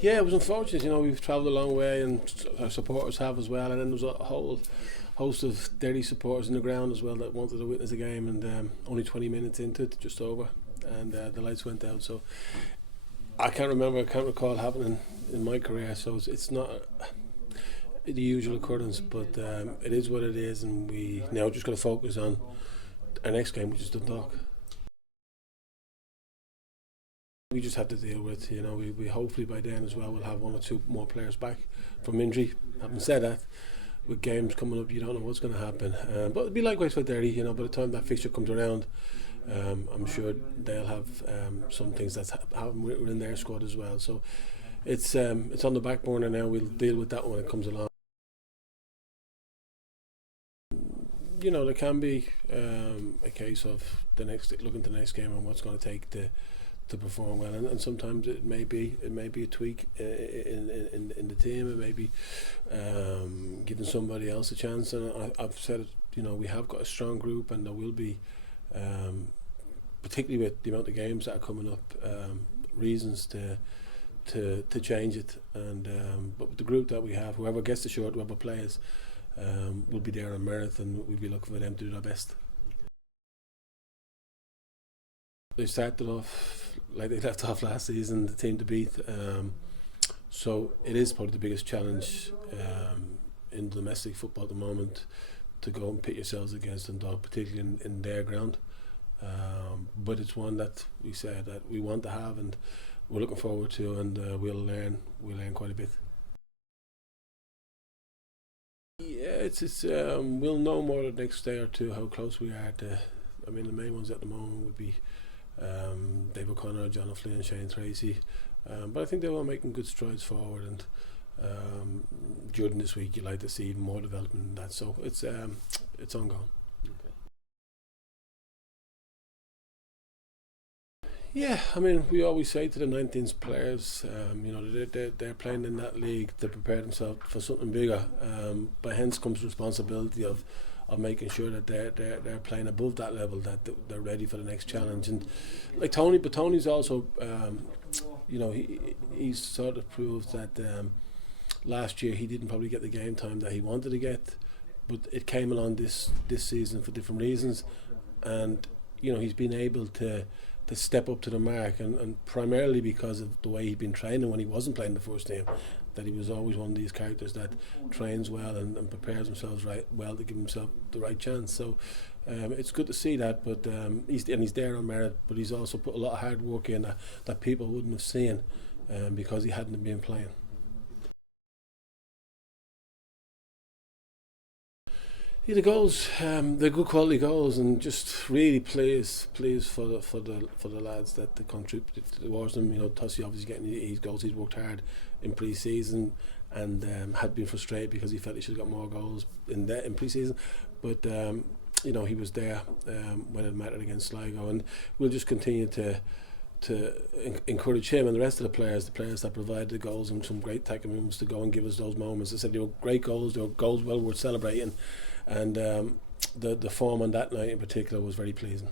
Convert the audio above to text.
Yeah, it was unfortunate. You know, we've travelled a long way, and our supporters have as well. And then there was a whole host of Derry supporters in the ground as well that wanted to witness the game. And only 20 minutes into it, just over, and the lights went out. So I can't recall happening in my career. So it's not the usual occurrence, but it is what it is, and we now just got to focus on our next game, which is Dundalk. We just have to deal with, you know, we hopefully by then as well we'll have one or two more players back from injury. Having said that, with games coming up, you don't know what's going to happen. But it'll be likewise for Derry. You know, by the time that fixture comes around, I'm sure they'll have some things that's happened within their squad as well. So it's on the back burner now. We'll deal with that when it comes along. You know, there can be a case of looking to the next game and what's going to take to perform well, and sometimes it may be a tweak in the team. It may be giving somebody else a chance. And I've said it, you know, we have got a strong group, and there will be, particularly with the amount of games that are coming up, reasons to change it. And but with the group that we have, whoever gets the shirt, whoever plays, will be there on merit, and we'll be looking for them to do their best. They started off like they left off last season, the team to beat. So it is probably the biggest challenge in domestic football at the moment, to go and pit yourselves against Dundalk, particularly in their ground. But it's one that we said that we want to have, and we're looking forward to, and we'll learn quite a bit. Yeah, it's we'll know more the next day or two how close we are to. I mean, the main ones at the moment would be Dave O'Connor, John O'Flynn, and Shane Tracy, but I think they're all making good strides forward, and during this week you'd like to see even more development in that, so it's ongoing. Okay. Yeah, I mean, we always say to the 19th players, you know, they're playing in that league to prepare themselves for something bigger, but hence comes responsibility of making sure that they're playing above that level, that they're ready for the next challenge. And like Tony, but Tony's also, you know, he's sort of proved that last year he didn't probably get the game time that he wanted to get, but it came along this season for different reasons, and you know, he's been able to step up to the mark, and primarily because of the way he'd been training when he wasn't playing the first team. That he was always one of these characters that trains well and prepares himself well to give himself the right chance. So it's good to see that, but he's there on merit, but he's also put a lot of hard work in that people wouldn't have seen because he hadn't been playing. Yeah, the goals, they're good quality goals, and just really pleased for the lads that contribute towards them. You know, Tussie obviously getting his goals. He's worked hard in pre-season, and had been frustrated because he felt he should have got more goals in pre-season. But you know, he was there when it mattered against Sligo, and we'll just continue to encourage him and the rest of the players that provide the goals and some great tackling moves to go and give us those moments. I said they were great goals, they were goals well worth celebrating, and the form on that night in particular was very pleasing.